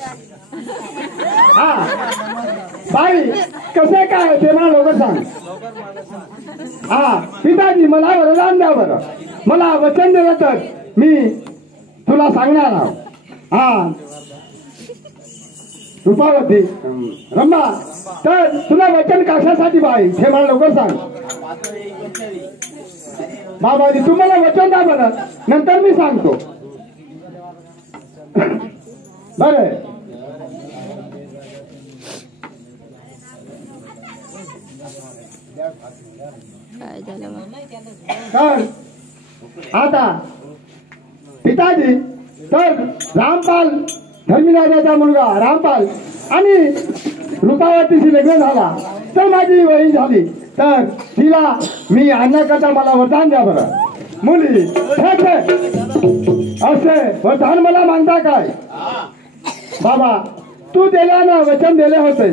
हा बाई कसे काय ते मला लवकर सांग. हा पिताजी मला वरदान द्या बरं. मला वचन दिलं तर मी तुला सांगणार आहोत. हा रूपावती रंभा तर तुला वचन कशासाठी बाई हे मला लवकर सांग. बाबाजी तुम्हाला वचन द्या बरं नंतर मी सांगतो. बरं तर आता पिताजी तर रामपाल धर्मीराजाचा मुलगा रामपाल आणि रूपावतीशी लग्न झाला तर माझी वही झाली तर तिला मी आणण्याकरता मला वरदान द्या बरं. मुली असे वरदान मला मागता काय. बाबा तू दिल्यानं वचन दिले होते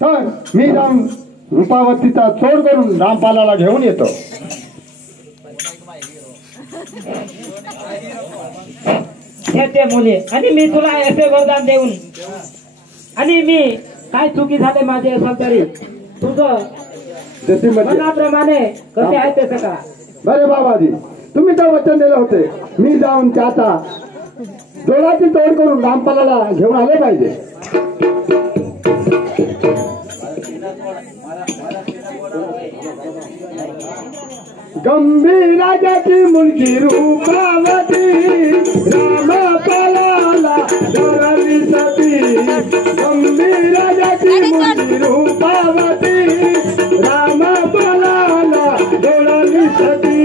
तर मी जाऊन रूपावतीचा चोर करून रामपालाला घेऊन येतो. ते मुले आणि मी तुला असे वरदान देऊन आणि मी काय चुकी झाले माझे असेल तरी तुझं मनाप्रमाणे कसे आहे ते सगळं. बरे बाबाजी तुम्ही तर वचन दिले होते मी जाऊन त्याचा जोराची तोड करून रामपालाला घेऊन आले पाहिजे. गंभीर राजाची मुलगी रूपावती रामपालाला धरली सती. गंभीर राजाची मुलगी रूपावती रामपालाला धरली सती.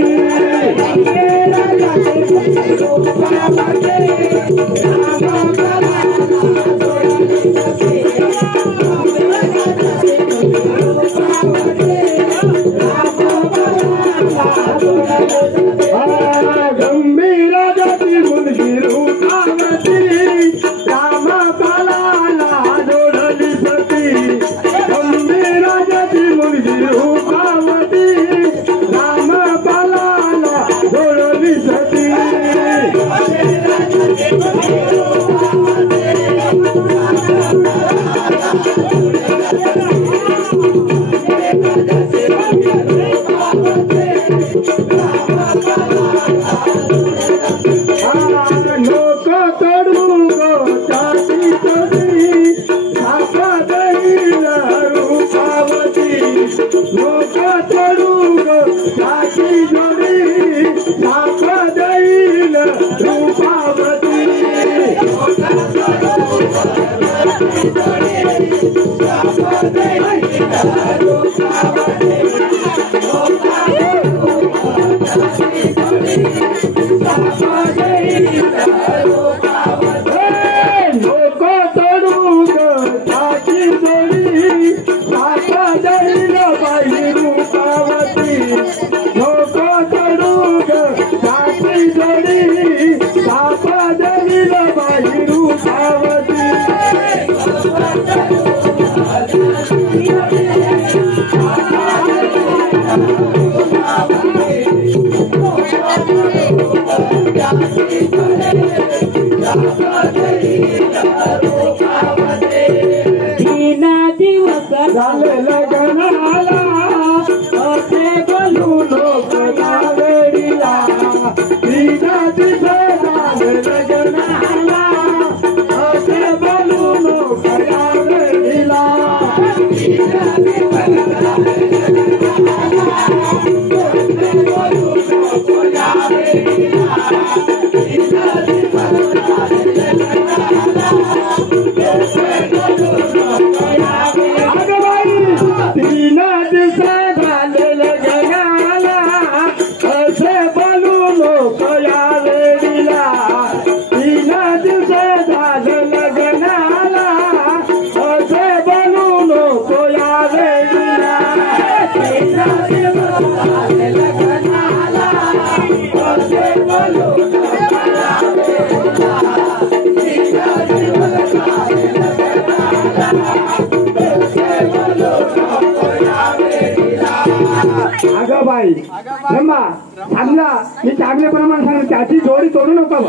गंभीर राजाची मुलगी रूपावती रामपालाला जोडली सती. गंभीर राजाची मुलगी रूपावती रामपालाला जोडली सती. झाले लग्नाला असे बोलू लोक नावेडीला. तीना दिसे झाले लग्नाला असे बोलू लोक नावेडीला. अगं बाई रम्मा चांगला मी चांगले प्रमाण सांग त्याची जोडी तोडू नको.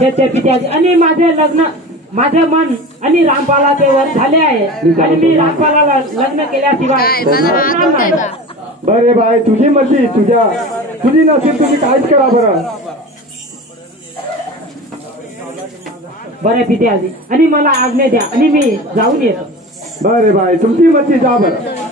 पित्याजी आणि माझे लग्न माझे मन आणि रामपालाचे वर झाले आहे आणि मी रामपालाला लग्न केल्याशिवाय राहणार नाही. बरे बाय, तुझी मर्जी, तुझी नसीब, तुम्ही काहीच करा बरं. बरे पित्याजी, आणि मला आज्ञा द्या आणि मी जाऊन येतो. बरे बाय, तुमची मर्जी, जा बरं.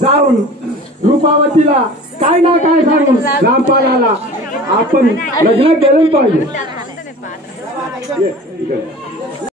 जाऊन रूपावतीला काय ना काय सांगून रामपालाला आपण लग्न केलं पाहिजे.